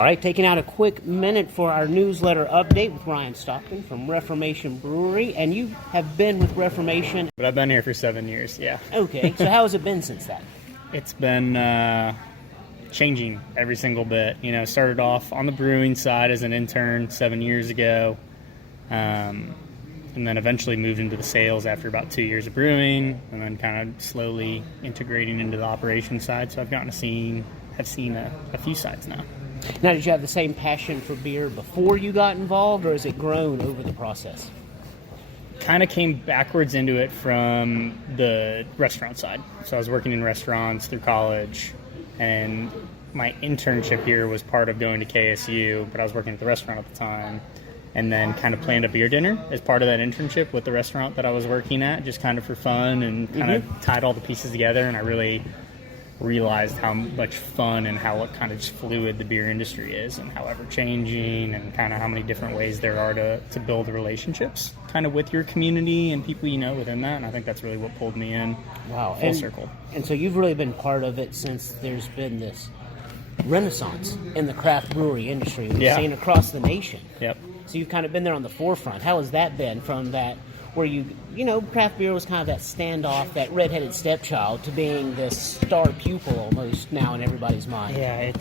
All right, taking out a quick minute for our newsletter update with Ryan Stockton from Reformation Brewery. And you have been with Reformation. But I've been here for 7 years, yeah. Okay, so how has it been since that? It's been changing every single bit. You know, started off on the brewing side as an intern 7 years ago. And then eventually moved into the sales after about 2 years of brewing, and then kind of slowly integrating into the operations side. So I've seen a few sides now. Now, did you have the same passion for beer before you got involved, or has it grown over the process? Kind of came backwards into it from the restaurant side. So I was working in restaurants through college, and my internship here was part of going to KSU, but I was working at the restaurant at the time, and then kind of planned a beer dinner as part of that internship with the restaurant that I was working at, just kind of for fun, and kind of tied all the pieces together, and I really realized how much fun and how kind of just fluid the beer industry is, and how ever-changing, and kind of how many different ways there are to build relationships kind of with your community and people you know within that, and I think that's really what pulled me in. Wow. Full circle. And so you've really been part of it since there's been this renaissance in the craft brewery industry we've seen across the nation. Yep. So you've kind of been there on the forefront. How has that been from that, where you know, craft beer was kind of that standoff, that redheaded stepchild, to being this star pupil almost now in everybody's mind? Yeah,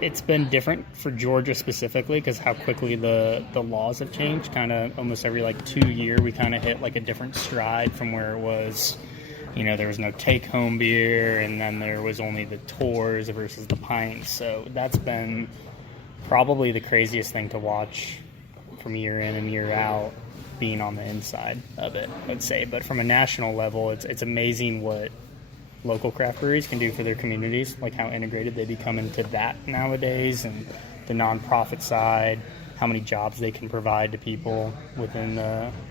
it's been different for Georgia specifically because how quickly the laws have changed. Kind of almost every 2 year we kind of hit a different stride from where it was. You know, there was no take-home beer, and then there was only the tours versus the pints. So that's been probably the craziest thing to watch from year in and year out, being on the inside of it, I'd say. But from a national level, it's amazing what local craft breweries can do for their communities, like how integrated they become into that nowadays, and the nonprofit side, how many jobs they can provide to people within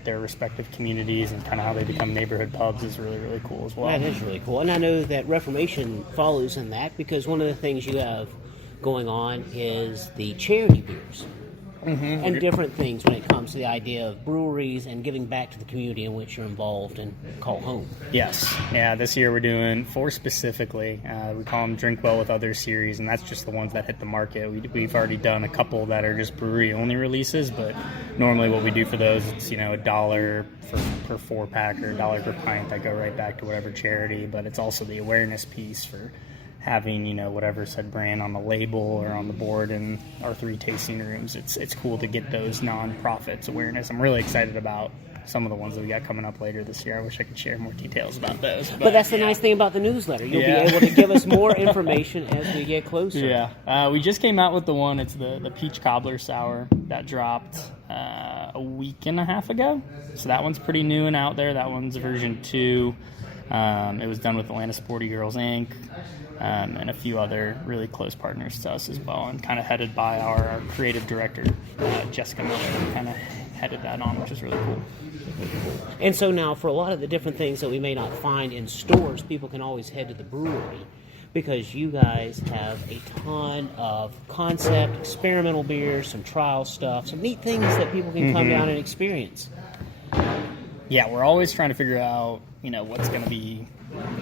their respective communities, and kind of how they become neighborhood pubs is really, really cool as well. That is really cool. And I know that Reformation follows in that, because one of the things you have going on is the charity beers. And different things when it comes to the idea of breweries and giving back to the community in which you're involved and call home. Yes. Yeah, this year we're doing 4 specifically. We call them Drink Well with Others series, and that's just the ones that hit the market. We've already done a couple that are just brewery-only releases, but normally what we do for those, it's $1 per 4-pack or $1 per pint that go right back to whatever charity, but it's also the awareness piece for having, whatever said brand on the label or on the board in our 3 tasting rooms. It's cool to get those nonprofits awareness. I'm really excited about some of the ones that we got coming up later this year. I wish I could share more details about those. But that's the nice thing about the newsletter. You'll be able to give us more information as we get closer. Yeah. We just came out with the one. It's the Peach Cobbler Sour that dropped a week and a half ago. So that one's pretty new and out there. That one's version 2. It was done with Atlanta Sporty Girls Inc. And a few other really close partners to us as well, and kind of headed by our creative director, Jessica Miller, kind of headed that on, which is really cool. And so now, for a lot of the different things that we may not find in stores, people can always head to the brewery, because you guys have a ton of concept, experimental beers, some trial stuff, some neat things that people can come down and experience. Yeah, we're always trying to figure out, what's going to be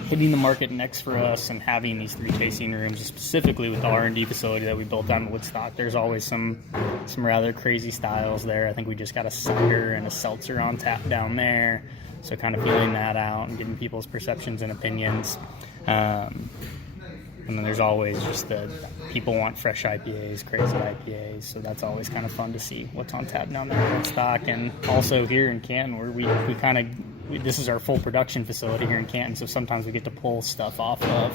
hitting the market next for us, and having these 3 tasting rooms, specifically with the R&D facility that we built down in Woodstock. There's always some rather crazy styles there. I think we just got a cider and a seltzer on tap down there, so kind of feeling that out and getting people's perceptions and opinions. And then there's always just the people want fresh IPAs, crazy IPAs, so that's always kind of fun to see what's on tap down there in Woodstock. And also here in Canton, where we kind of, this is our full production facility here in Canton, so sometimes we get to pull stuff off of,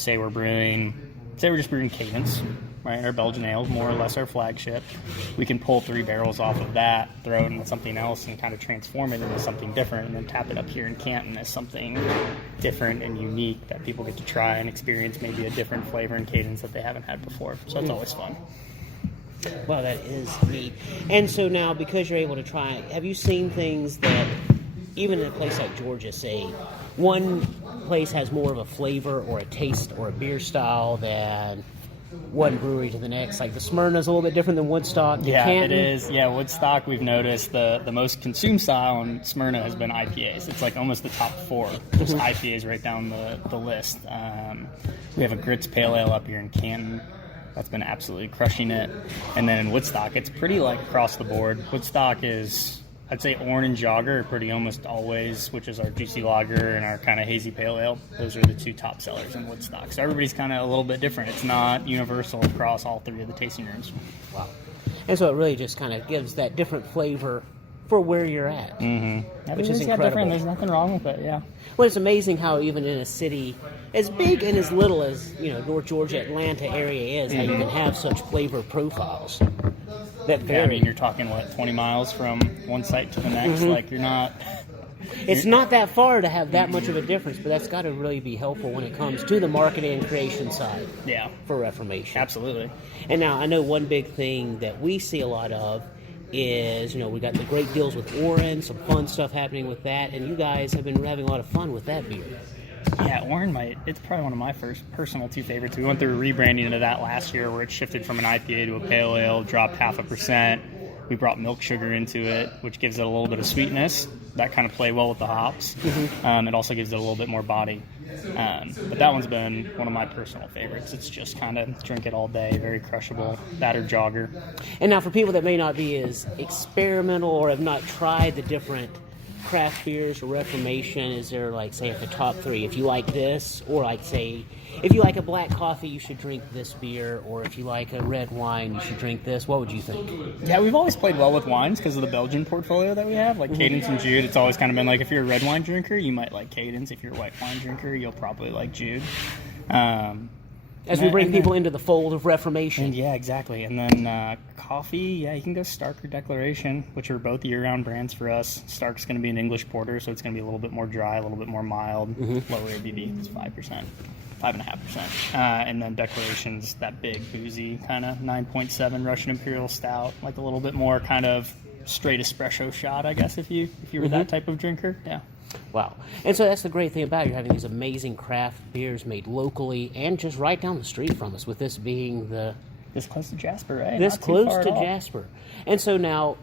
say we're just brewing Cadence, right, our Belgian ale, more or less our flagship. We can pull 3 barrels off of that, throw it into something else, and kind of transform it into something different, and then tap it up here in Canton as something different and unique that people get to try and experience, maybe a different flavor and cadence that they haven't had before. So that's always fun. Well, that is neat. And so now, because you're able to try it, have you seen things that, even in a place like Georgia, say, one place has more of a flavor or a taste or a beer style than one brewery to the next? Like the Smyrna's a little bit different than Woodstock. Yeah, Canton. it is. Yeah, Woodstock, we've noticed the most consumed style in Smyrna has been IPAs. It's like almost the top 4, just IPAs right down the list. We have a Grits Pale Ale up here in Canton. That's been absolutely crushing it. And then in Woodstock, it's pretty like across the board. Woodstock is, I'd say, Orin and Jogger are pretty almost always, which is our juicy lager and our kind of hazy pale ale. Those are the two top sellers in Woodstock. So everybody's kind of a little bit different. It's not universal across all three of the tasting rooms. Wow. And so it really just kind of gives that different flavor for where you're at, which is incredible. There's nothing wrong with it, yeah. Well, it's amazing how even in a city as big and as little as, North Georgia, Atlanta area is, how you can have such flavor profiles that vary. Yeah, I mean, you're talking, 20 miles from one site to the next? Like, you're not... It's not that far to have that much of a difference, but that's got to really be helpful when it comes to the marketing and creation side for Reformation. Absolutely. And now, I know one big thing that we see a lot of is, we got the great deals with Orin, some fun stuff happening with that, and you guys have been having a lot of fun with that beer. Yeah, Orin it's probably one of my first personal two favorites. We went through rebranding into that last year where it shifted from an IPA to a pale ale, dropped 0.5%. We brought milk sugar into it, which gives it a little bit of sweetness. That kind of play well with the hops. It also gives it a little bit more body. But that one's been one of my personal favorites. It's just kind of drink it all day, very crushable, that or Jogger. And now for people that may not be as experimental or have not tried the different craft beers or Reformation, is there, say, at the top three, if you like this, or say, if you like a black coffee, you should drink this beer, or if you like a red wine, you should drink this, what would you think? Yeah, we've always played well with wines because of the Belgian portfolio that we have, like Cadence and Jude. It's always kind of been like, if you're a red wine drinker, you might like Cadence. If you're a white wine drinker, you'll probably like Jude. As we bring people into the fold of Reformation. And yeah, exactly. And then coffee, you can go Stark or Declaration, which are both year-round brands for us. Stark's going to be an English porter, so it's going to be a little bit more dry, a little bit more mild, lower ABV. It's 5%, 5.5%. And then Declaration's that big, boozy kind of 9.7 Russian Imperial Stout, like a little bit more kind of straight espresso shot, I guess, if you were that type of drinker. Yeah. Wow. And so that's the great thing about it. You're having these amazing craft beers made locally and just right down the street from us, with this being this close to Jasper, right? This close to Jasper. And so now,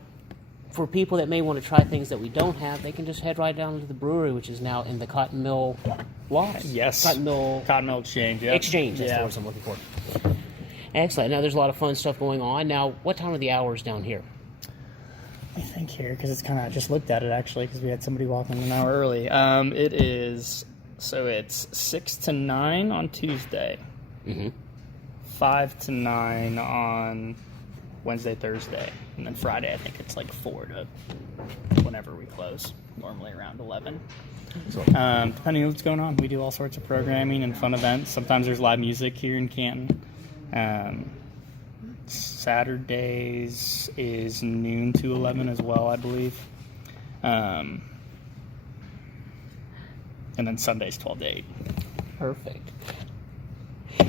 for people that may want to try things that we don't have, they can just head right down to the brewery, which is now in the Cotton Mill Lofts. Yes. Cotton Mill Exchange, yeah. Exchange, that's the word I'm looking for. Excellent. Now, there's a lot of fun stuff going on. Now, what time are the hours down here? I think here, because it's kind of, I just looked at it actually, because we had somebody walking an hour early. It's 6 to 9 on Tuesday, 5 to 9 on Wednesday, Thursday, and then Friday I think it's 4 to whenever we close, normally around 11. Depending on what's going on, we do all sorts of programming and fun events. Sometimes there's live music here in Canton. Saturdays is noon to 11 as well, I believe. And then Sundays 12 to 8. Perfect.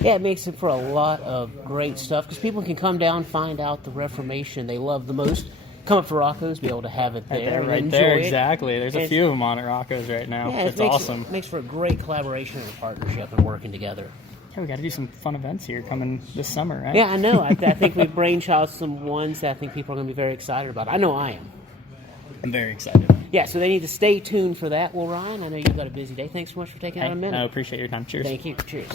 Yeah, it makes it for a lot of great stuff, because people can come down, find out the Reformation they love the most, come up to Rocco's, be able to have it there. Right there, exactly. There's a few of them on at Rocco's right now. Yeah, it's awesome. It makes for a great collaboration and partnership and working together. Yeah, we got to do some fun events here coming this summer, right? Yeah, I know. I think we've brainchilded some ones that I think people are going to be very excited about. I know I am. I'm very excited. Yeah, so they need to stay tuned for that. Well, Ryan, I know you've got a busy day. Thanks so much for taking out a minute. I appreciate your time. Cheers. Thank you. Cheers.